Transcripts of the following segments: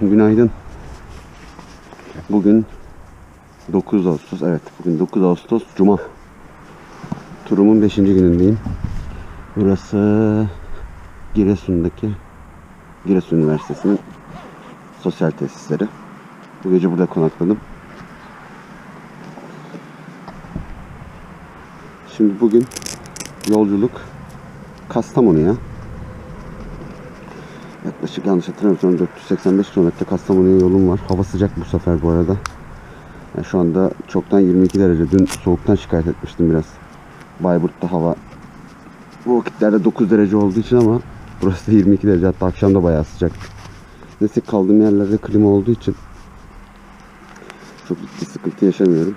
Günaydın. Bugün 9 Ağustos. Evet, bugün 9 Ağustos Cuma. Turumun 5. günündeyim. Burası Giresun Üniversitesi'nin sosyal tesisleri. Bu gece burada konakladım. Şimdi bugün yolculuk Kastamonu'ya. Yaklaşık, yanlış hatırlamıyorsam 485 kilometre Kastamonu'ya yolum var. Hava sıcak bu sefer bu arada. Yani şu anda çoktan 22 derece. Dün soğuktan şikayet etmiştim biraz. Bayburt'ta hava bu vakitlerde 9 derece olduğu için, ama burası da 22 derece. Hatta akşam da bayağı sıcak. Neyse, kaldığım yerlerde klima olduğu için çok ciddi sıkıntı yaşamıyorum.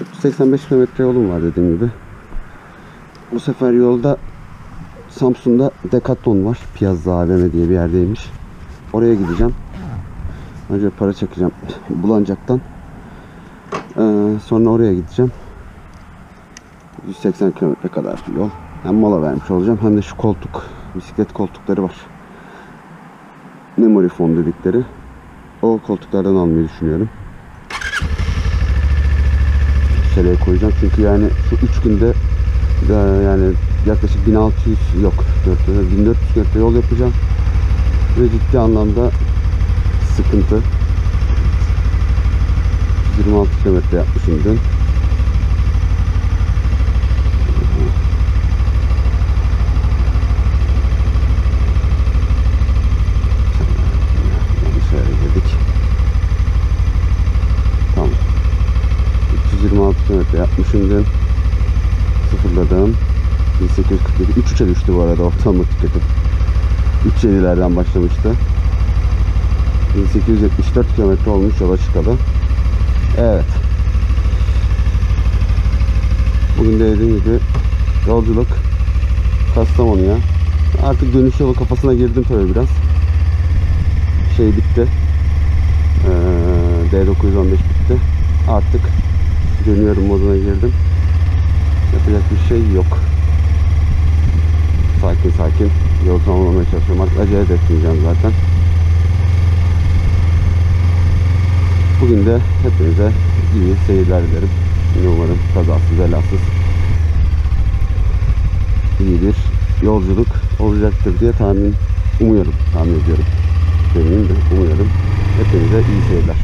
485 kilometre yolum var dediğim gibi. Bu sefer yolda Samsun'da Decathlon var. Piazza AVM diye bir yerdeymiş. Oraya gideceğim. Önce para çekeceğim Bulancak'tan. Sonra oraya gideceğim. 180 kilometre kadar bir yol. Hem mola vermiş olacağım, hem de şu bisiklet koltukları var. Memory foam dedikleri. O koltuklardan almayı düşünüyorum. Şuraya koyacağım çünkü yani şu 3 günde yani yaklaşık 1400 kilometre yol yapacağım ve ciddi anlamda sıkıntı. 26 kilometre yapmışım dün. Yanlış yere girdik. Tamam. 326 kilometre yapmışım dün. Sıfırladım. 1847. 3'e düştü bu arada ortalama tüketim. 3.7'lerden başlamıştı. 1874 kilometre olmuş yola çıkalı. Evet. Bugün de dediğim gibi yolculuk Kastamonu'ya. Artık dönüş yolu kafasına girdim tabii biraz. Şey bitti. D915 bitti. Artık dönüyorum moduna girdim. Yapacak bir şey yok. Sakin yol tamamlamaya çalışıyorum. Artık acele de etmeyeceğim zaten. Bugün de hepinize iyi seyirler dilerim. Umarım kazasız belasız iyi bir yolculuk olacaktır diye tahmin ediyorum. Umuyorum. Eminim de umuyorum. Hepinize iyi seyirler.